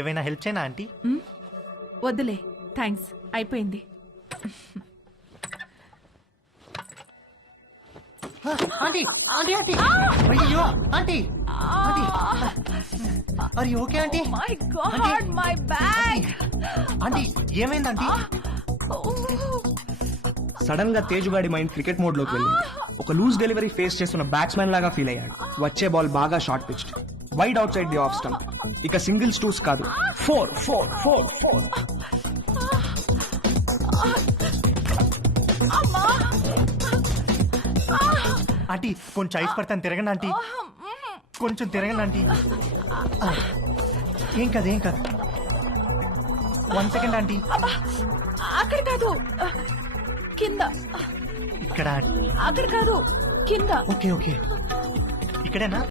ఏవైనా హెల్ప్ చేయనా ఆంటీ? వద్దులే, థ్యాంక్స్, అయిపోయింది. ఆంటీ ఆంటీ ఆంటీ అయ్యో ఆంటీ ఆంటీ అరే okay aunty? My God, my bag. Aunty ఏమైంది ఆంటీ? సడన్ గా తేజుగాడి మైండ్ క్రికెట్ మోడ్ లోకి వెళ్ళింది. ఒక లూజ్ డెలివరీ ఫేస్ చేస్తున్న బ్యాట్స్మెన్ లాగా ఫీల్ అయ్యాడు. వచ్చే బాల్ బాగా short pitched, wide out side the off stump. ఇక సింగిల్స్ టూస్ కాదు, 4 4 4 4. ఆంటీ కొంచెం ఐస్ పడతాను, తిరగండి ఆంటీ, కొంచెం తిరగండి ఆంటీ. ఏం కాదు ఏం కాదు, 1 సెకండ్ ఆంటీ. అక్కడ కాదు, కింద. ఇక్కడ అక్కడ కాదు, కింద. Okay okay, ఇక్కడేనా?